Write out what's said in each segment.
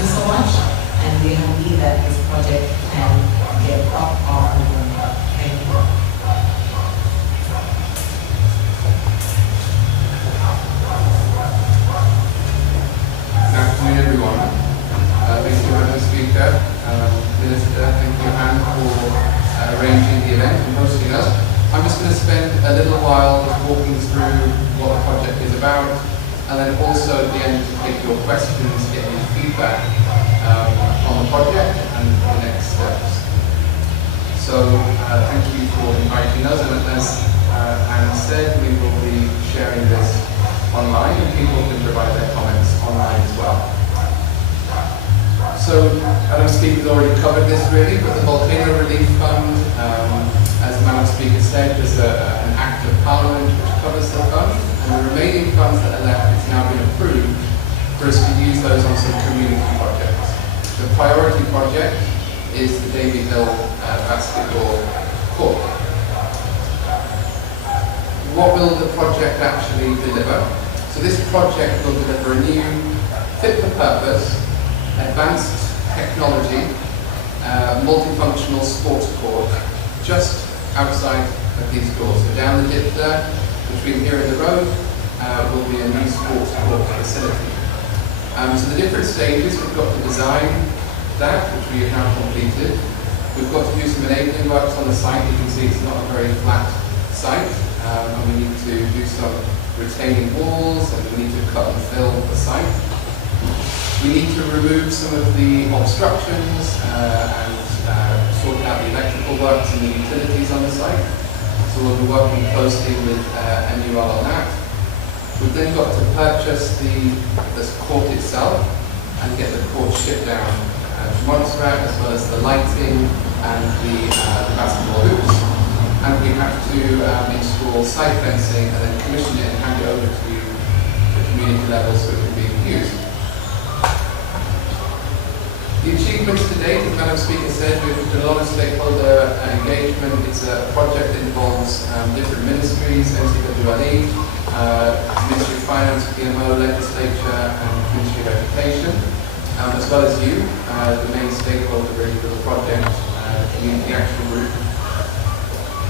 you so much, and we're happy that this project can get off and running. Thank you. Good afternoon, everyone. Thank you, Madam Speaker, Minister. Thank you, Anne, for arranging the event and hosting us. I'm just going to spend a little while just walking through what the project is about, and then also at the end to take your questions, get your feedback on the project and the next steps. So thank you for inviting us, and as Anne said, we will be sharing this online, and people can provide their comments online as well. So, Madam Speaker has already covered this really, but the Volcano Relief Fund, as Madam Speaker said, there's an Act of Parliament which covers the fund, and the remaining funds that are left, it's now been approved for us to use those on some community projects. The priority project is the Davy basketball court. What will the project actually deliver? So this project will deliver a new, fit-for-purpose, advanced technology, multifunctional sports court just outside of these doors. So down the dip there, between here and the road, will be a new sports court facility. So the different stages, we've got to design that, which we have now completed. We've got to do some enabling works on the site. You can see it's not a very flat site, and we need to do some retaining walls, and we need to cut and fill the site. We need to remove some of the obstructions and sort out the electrical works and the utilities on the site. So we'll be working closely with NUL on that. We've then got to purchase this court itself and get the court shipped down to Montserrat, as well as the lighting and the basketball hoops. And we have to install site fencing and then commission it and hand it over to the community level so it can be used. The achievements to date, as Madam Speaker said, we've done a lot of stakeholder engagement. It's a project that involves different ministries, NCWLE, Ministry of Finance, PMO, Legislature, and Ministry of Education, as well as you, the main stakeholder really for the project, Community Action Group.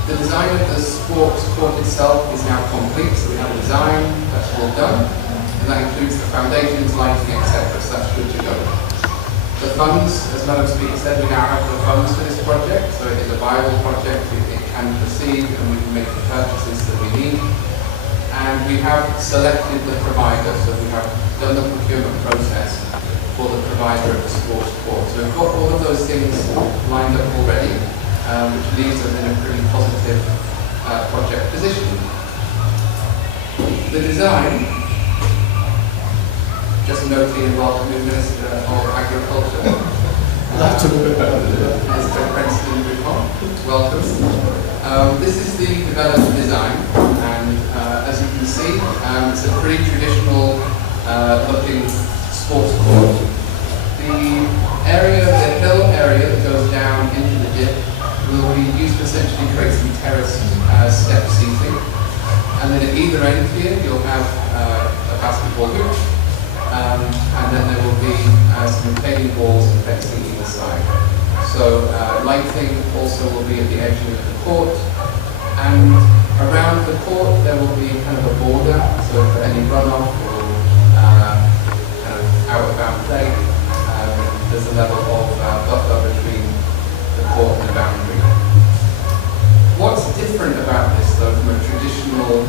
The design of the sports court itself is now complete, so we have a design, that's all done, and that includes the foundations, lighting, etc., so that's good to go. The funds, as Madam Speaker said, we now have the funds for this project, so it is a viable project, it can proceed, and we can make the purchases that we need. And we have selected the provider, so we have done the procurement process for the provider of the sports court. So we've got all of those things lined up already, which leaves us in a pretty positive project position. The design, just noting and welcoming Minister of Agriculture, Mr. Princeton Buffon. Welcome. This is the developed design, and as you can see, it's a pretty traditional looking sports court. The hill area that goes down into the dip will be used to essentially create some terraced step seating. And then at either end here, you'll have a basketball hoop. And then there will be some retaining walls and fencing either side. So lighting also will be at the edge of the court, and around the court there will be kind of a border, so for any runoff or kind of out-of-bound play, there's a level of buffer between the court and the boundary. What's different about this though from a traditional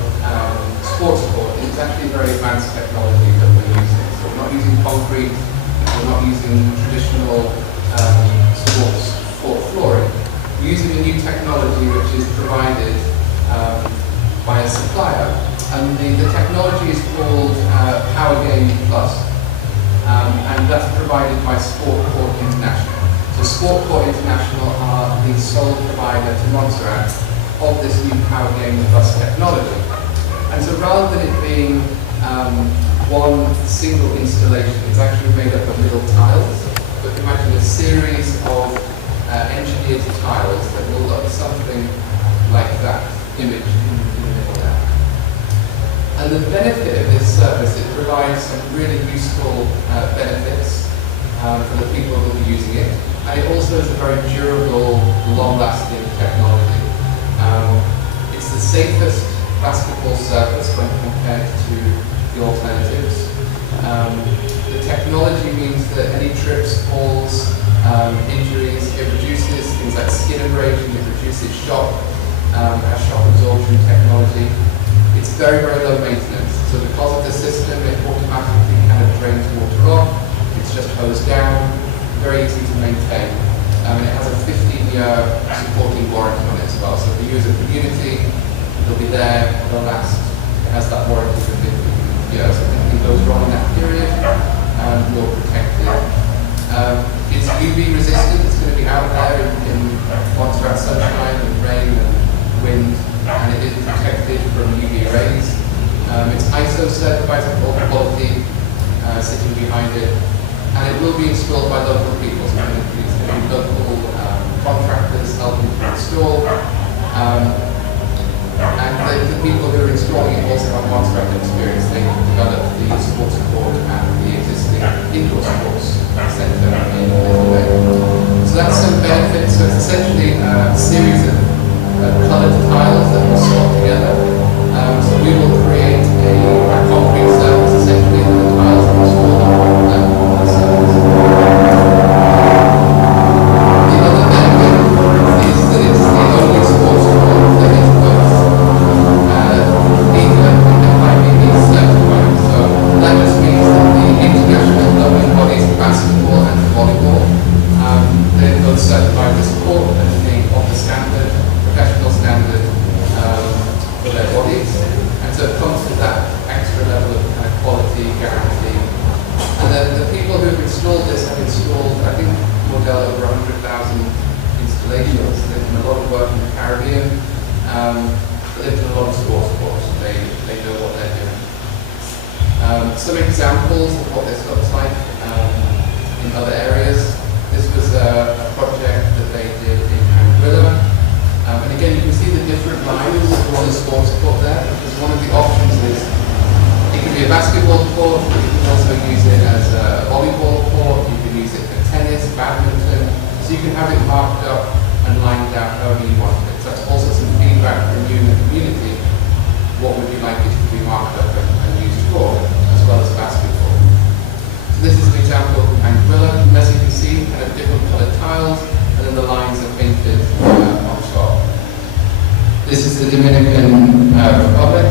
sports court is it's actually very advanced technology that we're using. So we're not using concrete, we're not using traditional sports court flooring. We're using a new technology which is provided by a supplier, and the technology is called Power Game Plus, and that's provided by Sport Court International. So Sport Court International are the sole provider to Montserrat of this new Power Game Plus technology. And so rather than it being one single installation, it's actually made up of little tiles. But imagine a series of engineered tiles that will look something like that image in the middle there. And the benefit of this service, it provides some really useful benefits. for the people who will be using it. And it also is a very durable, long-lasting technology. It's the safest basketball surface when compared to the alternatives. The technology means that any trips, falls, injuries, it reduces things like skin abrasion, it reduces shock, has shock absorption technology. It's very, very low maintenance. So because of the system, it automatically kind of drains water off. It's just hosed down, very easy to maintain. And it has a 15-year supporting warranty on it as well. So for you as a community, it'll be there, it'll last. It has that warranty for 15 years. If anything goes wrong in that period, you're protected. It's UV resistant, it's going to be out there in Montserrat sunshine and rain and wind, and it is protected from UV rays. It's ISO certified for water quality, sitting behind it, and it will be installed by local people, so it's going to be local contractors helping to install. And the people who are installing it also have Montserrat experience. They developed the sports court and the existing indoor sports centre in Norway. So that's some benefits. So it's essentially a series of coloured tiles that will slot together. So we will create a concrete surface essentially, and the tiles will install on the surface. The other benefit is that it's the only sports court that is both IPB certified. So that just means that the international governing bodies of basketball and volleyball, they're both certified as sport and being of the standard, professional standard for their bodies. And so it comes with that extra level of kind of quality guarantee. And the people who have installed this have installed, I think, Model over 100,000 installations. They've done a lot of work in the Caribbean. But they've done a lot of sports courts. They know what they're doing. Some examples of what this looks like in other areas. This was a project that they did in Anguilla. And again, you can see the different lines on the sports court there, because one of the options is it can be a basketball court, but you can also use it as a volleyball court, you can use it for tennis, badminton, so you can have it marked up and lined out however you want it. So that's also some feedback from you in the community. What would you like it to be marked up and used for, as well as basketball? So this is an example of Anguilla. As you can see, kind of different coloured tiles, and then the lines are painted on top. This is the Dominican Republic.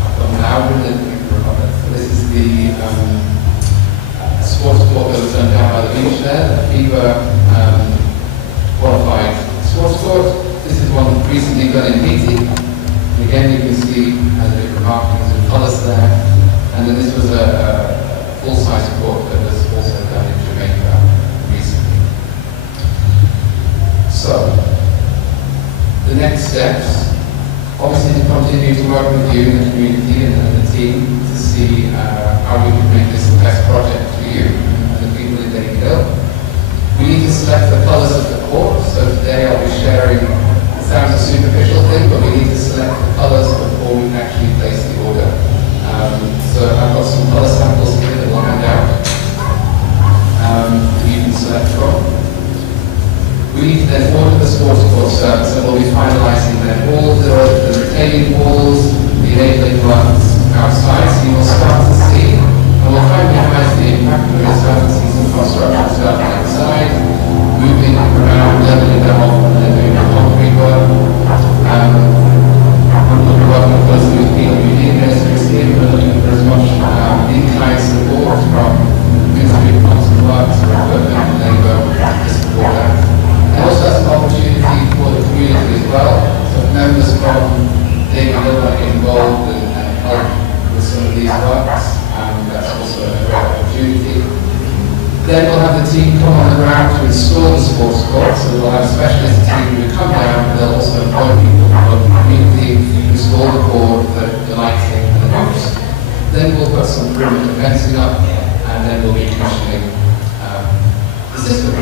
I've got now in the Dominican Republic. So this is the sports court that was done down by the beach there, the FIBA qualified sports court. This is one recently done in Haiti. And again, you can see the different markings and colours there. And then this was a full-size court that was also done in Jamaica recently. So, the next steps, obviously to continue to work with you in the community and the team to see how we can make this the best project for you and the people in Davy Hill. We need to select the colours of the court, so today I'll be sharing, it sounds a superficial thing, but we need to select the colours before we can actually place the order. So I've got some colour samples here that will hand out that you can select from. We need to then order the sports court surface, and we'll be finalising then all the retaining walls, the enabling runs outside, so you will start to see, and we'll try and minimise the impact of this, start to see some construction stuff outside, moving around, leveling them off, and then doing the concrete work. We'll be working closely with PWD ministries here. We're looking for as much in-kind support from ministry of constant works, or equipment, and labour to support that. It also has an opportunity for the community as well. So members from Davy Hill want to get involved and help with some of these works, and that's also a great opportunity. Then we'll have the team come on the ground to install the sports court. So we'll have a specialist team who come down, and they'll also employ people from the community to install the court, the lighting and the ropes. Then we'll put some perimeter fencing up, and then we'll be commissioning the system.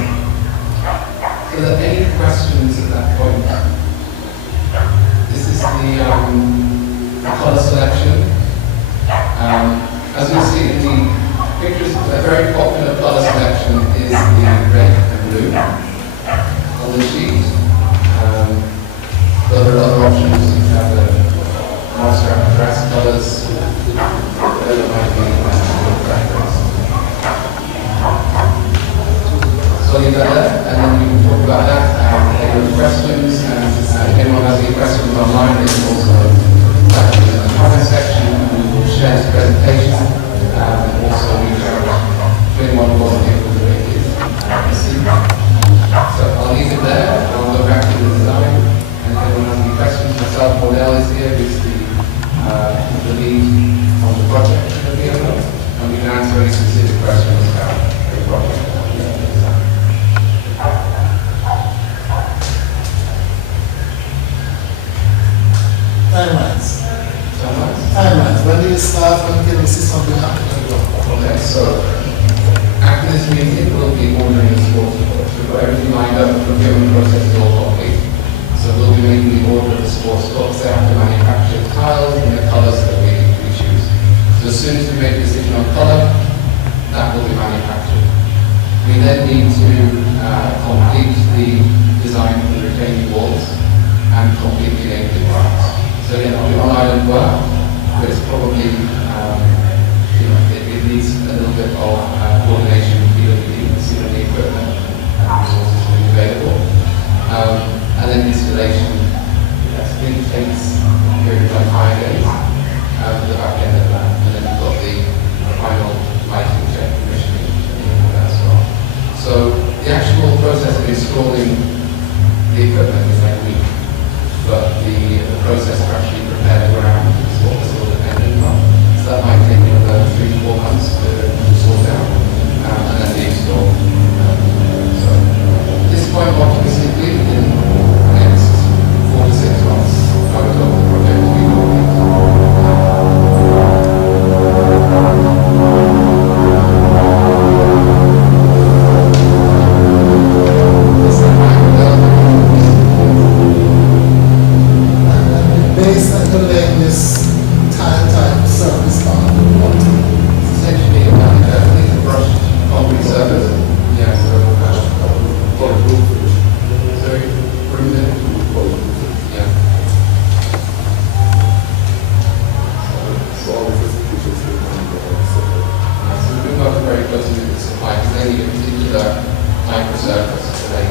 So are there any questions at that point? This is the colour selection. As you see in the pictures, a very popular colour wooden sheet. But there are other options. You can have the monster grass colours. Whatever might be your preference. So I'll leave that there, and then we can talk about that and take your questions. And if anyone has any questions online, they can also type them in the comment section, and we will share this presentation. And also reach out to anyone who wasn't able to make it this evening. So I'll leave it there, and I'll go back to the design. And if anyone has any questions, myself, Mordell is here, who's the lead on the project at the BMO, and we can answer any specific questions about the project. Timelines. Timelines. When do you start? When can we see something happening? Okay, so after this meeting, we'll be ordering the sports course. We've got everything lined up, the procurement process is all complete. So we'll be making the order of the sports courts. They have to manufacture the tiles and the colours that we choose. So as soon as we make a decision on colour, that will be manufactured. We then need to complete the design for the retaining walls and complete the naked parts. So again, it'll be on-island work, but it's probably, it needs a little bit of coordination with PWD, see when the equipment and resources will be available. And then installation, I think takes a period of like 5 days for the back end of that. And then we've got the final lighting check commissioning for that as well. So the actual process of installing the equipment is like a week. But the process to actually prepare the ground is what we're still dependent on. So that might take another 3 to 4 months to sort out, and then the install. So at this point, optimistically, in the next 4 to 6 months, I would hope the project to be complete. Based on the this tile surface on Essentially, it's a brushed concrete surface. Yeah, so room in. Yeah. So we've been working very closely with the supply because they need a particular microsurface for the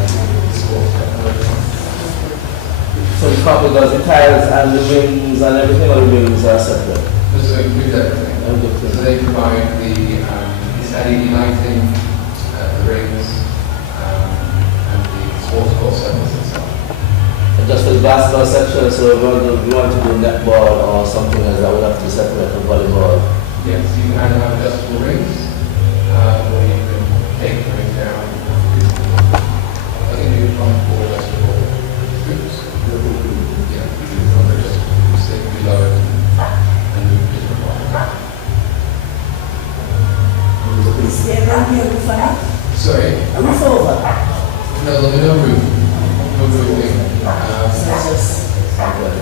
sports technology. So the couple does the tiles and the rings and everything, or the rings are separate? Just to include everything. Everything. So they provide this LED lighting, the rings, and the sports court surface itself. And just for the basketball section, so if you want to do netball or something like that, we'll have to separate the volleyball. Yes, you can either have adjustable rings, or you can take the ring down. I think you can find 4 adjustable scoops. Yeah, they're just stay below it and move different ones. Is there going to be a roof on it? Sorry? A roof over? No, there'll be no roof. No roofing. So it's just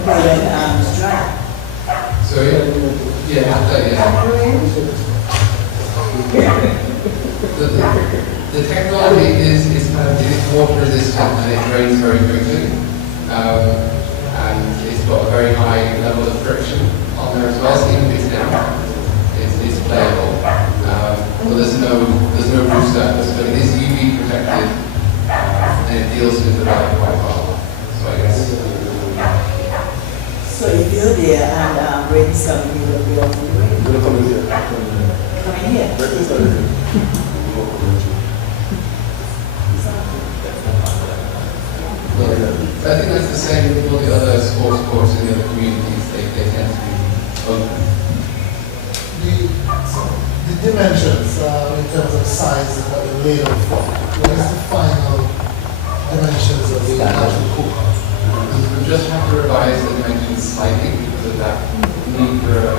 when it's dry. Sorry? Yeah, the technology is kind of, it is water resistant and it drains very quickly. And it's got a very high level of friction on there as well, so even if it's down, it's playable. But there's no roof surface, but it is UV protected and it deals with the weather quite well. So I guess. So if you're there and rain is coming, you will be off the rain. We're coming here. Coming here. I think that's the same with all the other sports courts in the other communities. They tend to be open. the dimensions in terms of size and what you're laid out for. What is the final dimensions of the actual court? We just have to revise the dimensions slightly because of that need for a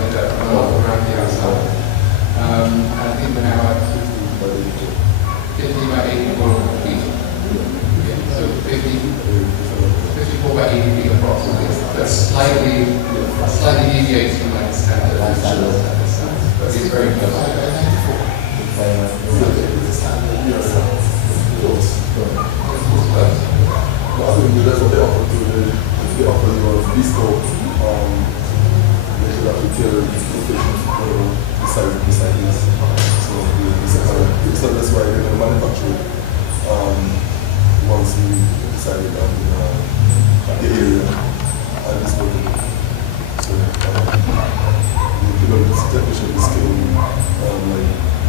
walk around the outside. I think we're now at 50 by 84 feet. Yeah, so 54 by 80 feet approximately. That slightly deviates from like standard size, but it's very close. It's close. that's what they offer to they offer you a bespoke, they should have to tailor the location for the size of the size. So that's why they're going to manufacture it once we decided on the area and this building. So the technician is came like a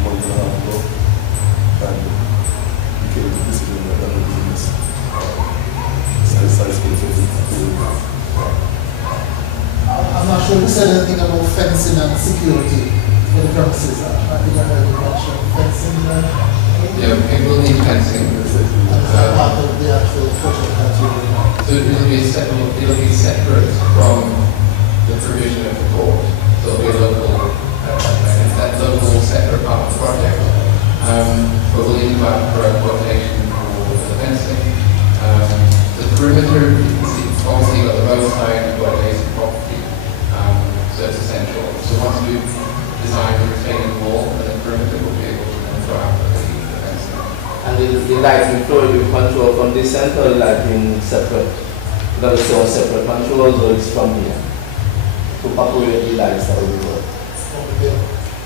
month and a half ago, and we came to the decision that that would be this size I'm not sure you said anything about fencing and security for the premises. I think I heard you mention fencing there. Yeah, it will need fencing. And is that part of the actual project that you're doing? So it'll be separate from the provision of the court. So it'll be a local, that local separate part of the project. But we'll need to for a quotation for the fencing. The perimeter, you can see, obviously you've got the roadside, you've got adjacent property, so it's essential. So once we've designed the retaining wall and the perimeter, we'll be able to then go after the fencing. And the lighting flow will be controlled from this center, or lighting separate? That is all separate controls, or it's from here? To operate the lights that will be work.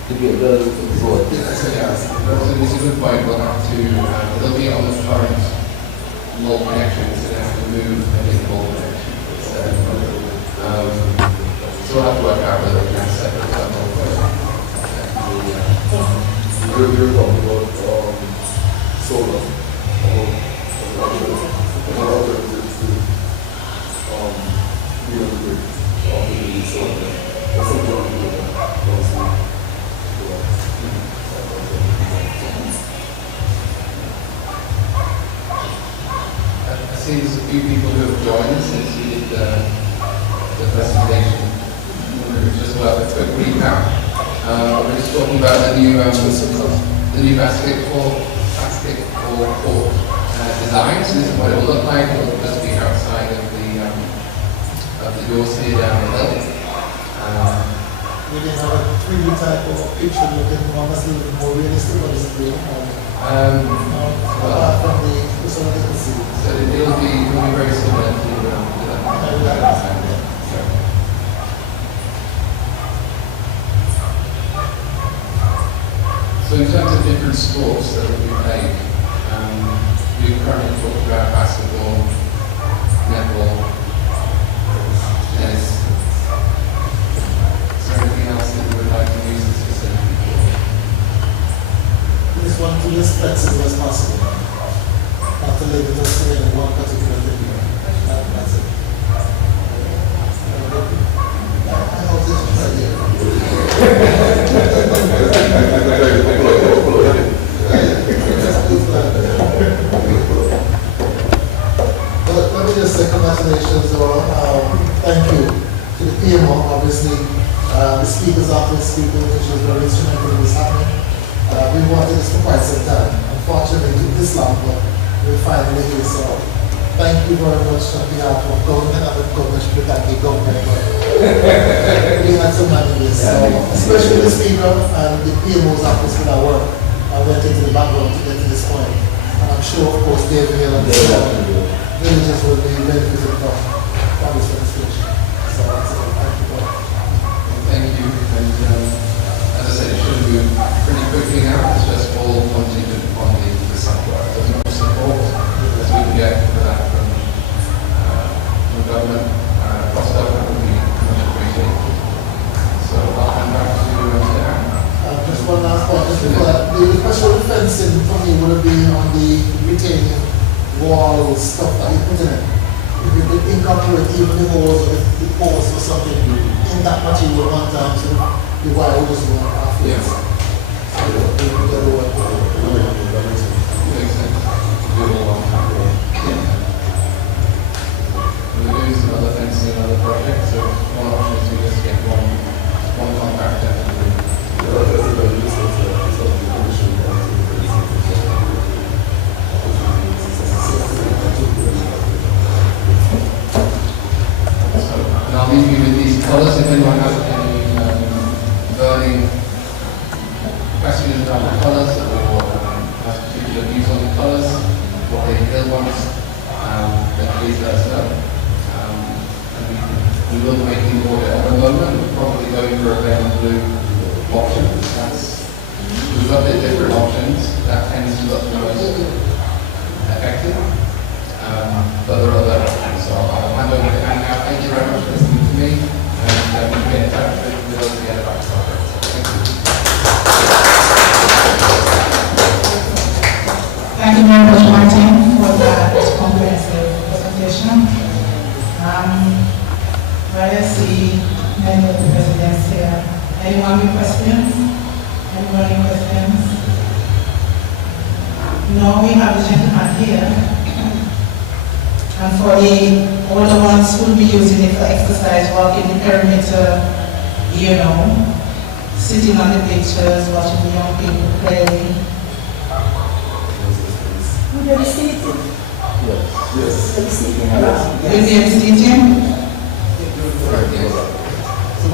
To be able to vote. That's a good point. We'll have to, it'll be on the current wall connections, so they have to move any wall connection. So we'll have to work out whether we can separate that whole thing. You're talking about solar. I see there's a few people who have joined since we did the presentation. We're just about a quick recap. We're just talking about the new basketball court design. So this is what it will look like. It will just be outside of the doors here down the hill. We didn't have a 3D type of picture looking almost a little more realistic, or is it real? Apart from the sort of the see. So it'll be very similar to that. So in terms of different sports that will be played, we currently talked about basketball, netball, tennis. Is there anything else that you would like to use this facility for? We just want to be as flexible as possible. Not to limit us to any one particular thing. That's it. I know this is right But let me just say congratulations or thank you to the PMO, obviously, the speaker's office, people, which was very instrumental in this happening. We wanted this for quite some time. Unfortunately, it took this long, but we're finally here. So thank you very much on behalf of government. I don't government should be thanking government, but we had some money in this. So especially the speaker and the PMO's office with our work. I went into the background to get to this point. And I'm sure, of course, Davy and villages will be benefited from this legislation. So that's it. Thank you both. Thank you. And as I said, it should move pretty quickly now. It's just all contingent upon the support. There's no support as we can get for that from the government. That would be much appreciated. So I'll hand back to Aaron. Just one last point, just before that, the special fencing for me would have been on the retaining wall stuff that you put in it. If you could incorporate even the holes or the posts or something in that material one time, so the wire will just run off. Yes. So you can get over it. Makes sense. Do it all one time. We're doing some other fencing, another project, so one option is to just get one contractor to do. And I'll leave you with these colours if anyone has any burning questions about the colours or has particular views on the colours, what they feel wants, then please let us know. And we will make the order. At the moment, we're probably going for a red and blue option. We've got the different options. That tends to look the most effective. But there are other options. So I'll hand over to Anne now. Thank you very much for listening to me. And we'll be in touch with us again about the project. Thank you. Thank you very much, Martin, for that comprehensive presentation. I see many of the presidents here. Anyone with questions? Anyone with questions? No, we have the gentleman here. And for the older ones who will be using it for exercise, walking the perimeter, you know, sitting on the pictures, watching the young people play. Will be seated? Yes. Will be seating around? Will be seating? So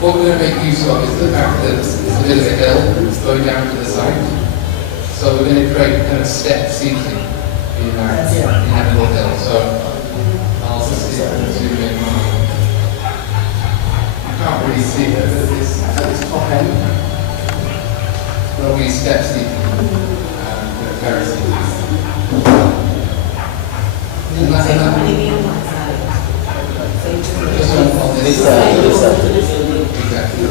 what we're going to make use of is the fact that it's a bit of a hill going down to the side. So we're going to create kind of step seating in that little hill. So I'll just zoom in. You can't really see it, but at this top end, there'll be step seating. Just on this side. Exactly.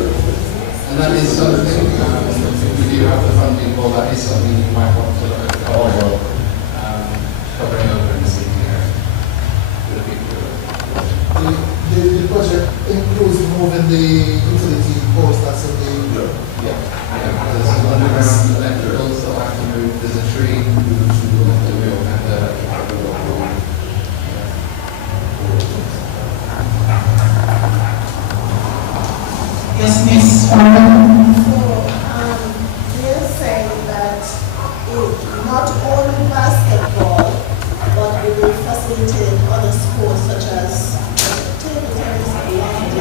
And that is something, if we do have the funding for that, is something you might want to look at covering over in the seating area. The project includes moving the utility post that's in the... Yeah. There's some underground electricals that have to move. There's a tree that have to move and Yes, Miss. So, they're saying that it not only basketball, but it will facilitate other sports such as table tennis, lawn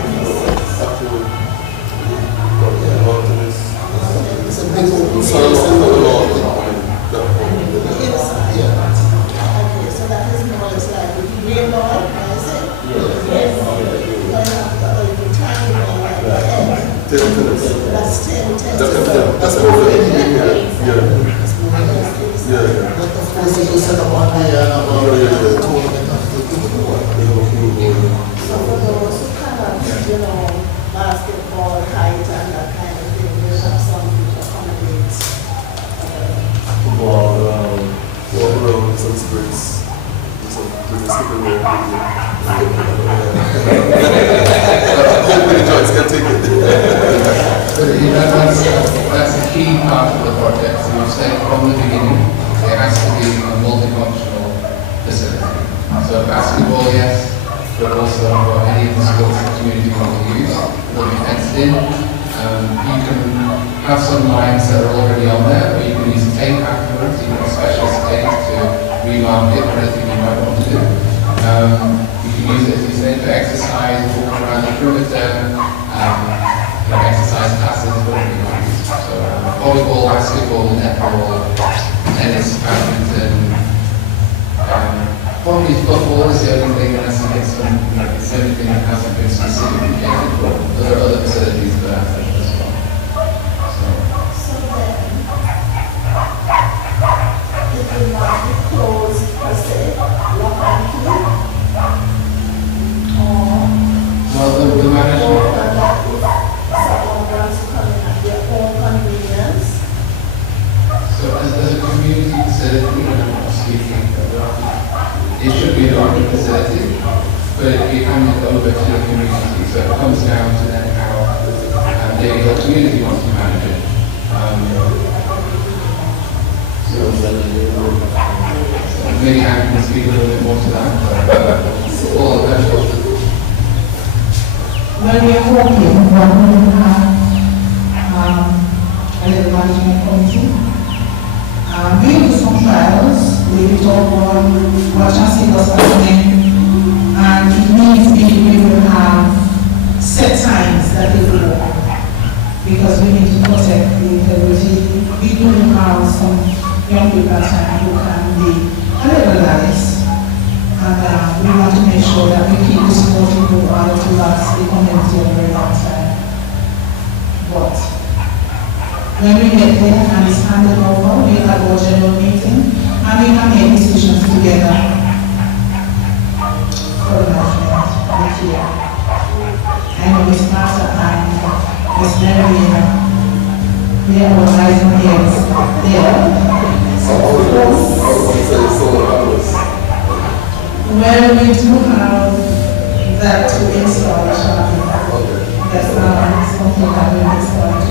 tennis. It's a big open So that is more or less like a green ball, is it? Yes. That's 10. That's over anything here. Yeah. But of course, it will set up one day and have a tournament after the So for those who cannot, basketball, height, and that kind of thing, we have some to accommodate. Walk around some sprints. Hopefully the joints can take it. That's a key part of the project. So we've said from the beginning, it has to be a multifunctional facility. So basketball, yes, but also for any of the sports the community want to use, will be fenced in. You can have some lines that are already on there, but you can use tape afterwards, you can specialist tape to remark it or anything you might want to do. You can use it, as you say, for exercise, walk around the perimeter, exercise classes, whatever you want. So volleyball, basketball, netball, tennis, badminton. Probably football is the only thing that has to get some, it's the only thing that hasn't been specifically catered for. There are other facilities that are as well. So then, it will not be closed per se, lock and key, Well, the management. that if someone wants to come in at their own convenience. So as a community facility, speaking, it should be an open facility, but it can be handed over to the community. So it comes down to then how the community wants to manage it. Maybe I can speak a little bit more to that. All of that. Well, we are hoping that we will have a little management committee. We will do some trials, we will talk on what Chancellor was happening, and if needs be, we will have set times that they will open, because we need to protect the integrity. We do have some young people at times who can be a little nice. And we want to make sure that we keep this supporting group out to last the community a very long time. But when we get there and it's handed over, we have our general meeting and we can make decisions together for the management this year. I know Ms. Martha and Ms. Mariana, we are organizing here. Well, we do have that to install a shopping. That's something that we install to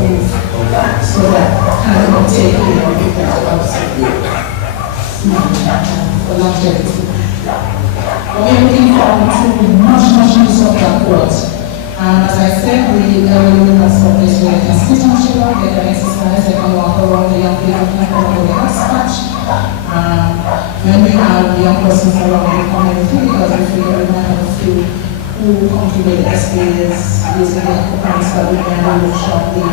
so that kind of take care of it for longevity. But we're looking forward to much use of that court. As I said, we look at some place where they can sit on sugar, they can exercise, they can walk around, the young people can come over the hot scratch. When we have young persons around the community, because we figure we might have a few who come to the experience using the occupants that we can look shortly,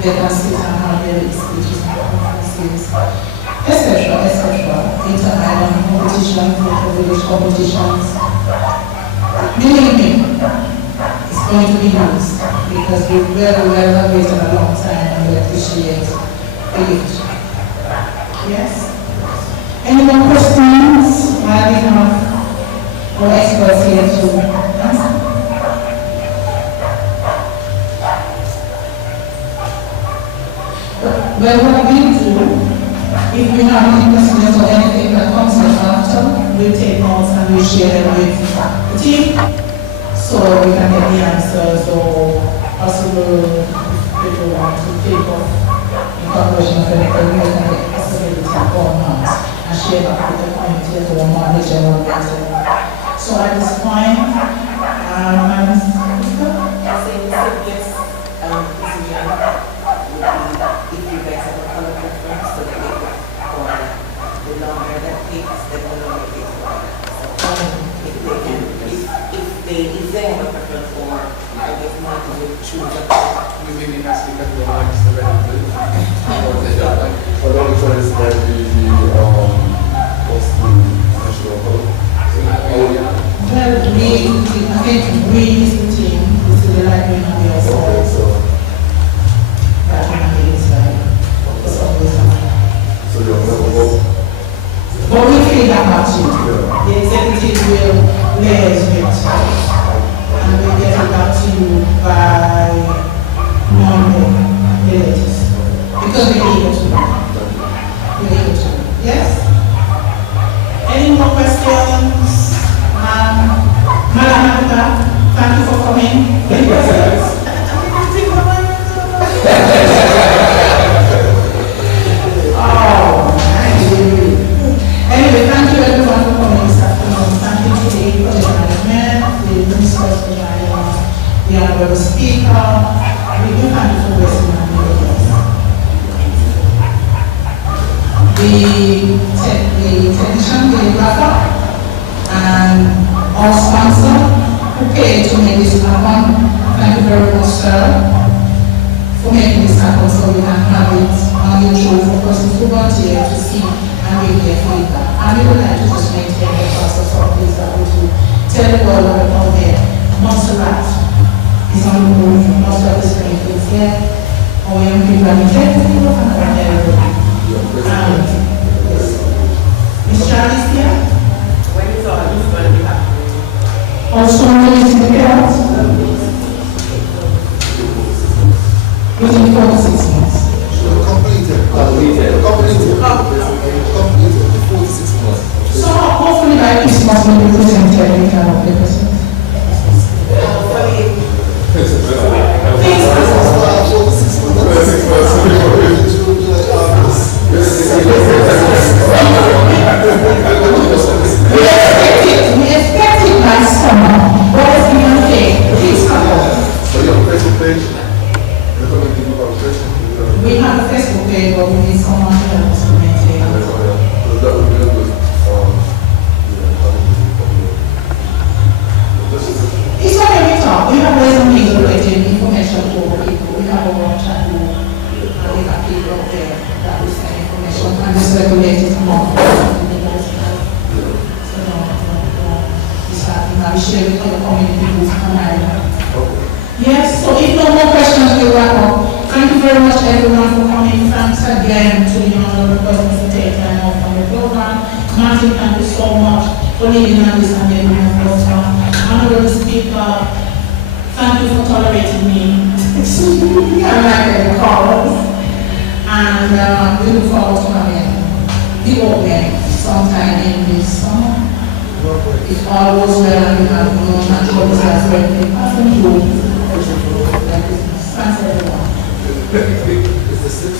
they can sit and have their speeches and conferences, etc. Inter-island competitions, village competitions. Believe me, it's going to be used because we've very well have waited a long time and we appreciate it. Yes? Any more questions? While we have our experts here to answer. Well, what we do, if we have any questions or anything that comes up after, we'll take notes and we'll share them with the team so we can get the answers or possible people want to take off incorporation of anything, we can get possibility or not and share that with the community as well, manager or whatever. So at this point, Madam Speaker, if you guys have a color preference, so that they work for the longer that takes, then the longer it takes for that. So if they have a preference for, I guess Martin will choose a color. We maybe has to get the likes the red and blue. Or they don't like. But the only choice might be what's the national color? well, I think green is the team, this is the light green on the Okay, outside. so That one on the inside. For some reason. you're never vote? But we feed that back to you. Yeah. The executive will liaise with, and we'll get it back to you by Monday, the latest. Because we need it to. We need it to. Yes? Any more questions? Madam Anita, thank you for coming. Any questions? Anyway, thank you everyone for coming this afternoon. Thank you to the project management, the ministers for joining us, the honorable speaker. We do thank you for wasting our the technician, the grapher, and our sponsor who paid to make this happen. Thank you very much, sir, for making this happen so we can have it on YouTube for persons who volunteer to see and give their feedback. And we would like to just maintain the process of this that we do tell the world what about there. Montserrat is on the move, most of the Springfield here. Our young people are intending to go from around everybody. Miss Charlie's here. When is all this going to be happening? Also, releasing the girls. Within 4 to 6 months. Completed. Completed. 46 months. So hopefully by Christmas we'll be presented with our papers. We expect it by summer. What is the new thing? Please come on. So you have a Facebook page? Recommend people have a Facebook? We have a Facebook page, but we need someone to help us to maintain. So that would be a good, It's okay, we talk. We have ways and means of getting information to our people. We have a website and we have people out there that we send information and just regulate it more. we share with our community who's online. Yes, so if no more questions, we'll wrap up. Thank you very much everyone for coming. Thanks again to the honorable person for taking time off from the program. Martin, thank you so much for leading on this amazing program. Honorable Speaker, thank you for tolerating me. I like the calls. And we look forward to having the opening sometime in this summer. If all goes well and we have no natural disaster, thank you. Thanks everyone. Is this it?